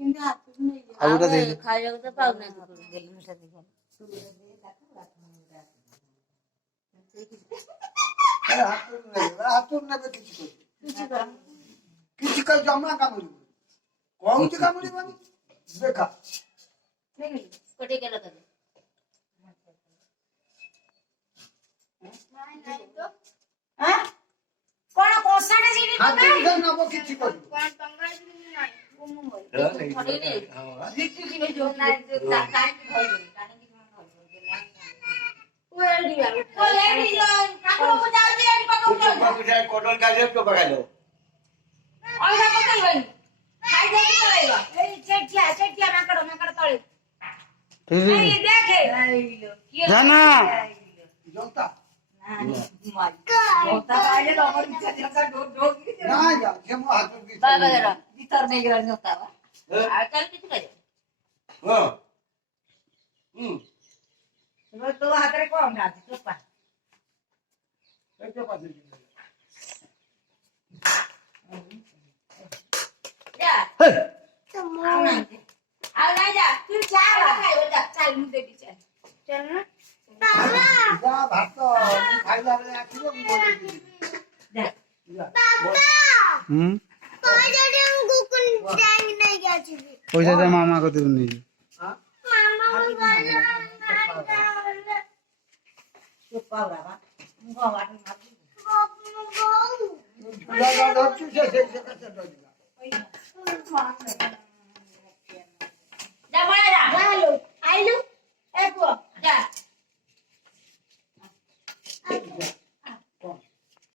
আলুটা দিয়ে খাইয়া তো পাও না কিছু কাজ জমা কামড়ি কৌটি কামড়ি মানে দেখা কোটে গেল তাদের হ্যাঁ কোন কোসাটা জিবি হাতে ধরে নাও কিছু করি কোন বাঙালি নাই মুম্বাই ছড়ে নেই বিক্রি কিনে যোগ নাই কাই কি ভাই কানে কি ভাই ওই দিয়া ওই দিয়া কাকড় বুঝাও যে এর পাকা উঠো কটল গাছে তো পাকালো ওই না কথা হই খাই দেই চলেগা এই চেটিয়া মাকড় তলে এই দেখে জানা জলতা মাই জলতা আইলে আমার ইচ্ছা জলতা ঢোক না যা যেমন হাত বাবা গেরা ভিতর নেই গেল জলতা আর কাল কিছু খাই হ্যাঁ এবার তো হাতে কম না তো পা এই তো পাশে যা আর নাই যা তুই চা খাই যা চাল মুদে দি চল না যা ভাত খাইলা রে আকিলো কি বলে যা হুম পয়সা দে মামা কত নিয়ে হ্যাঁ চুপ পাও বাবা গোয়া না যা ধরছি সে কাছে দিলা যা বড় যা আইলু আইলু এ পো যা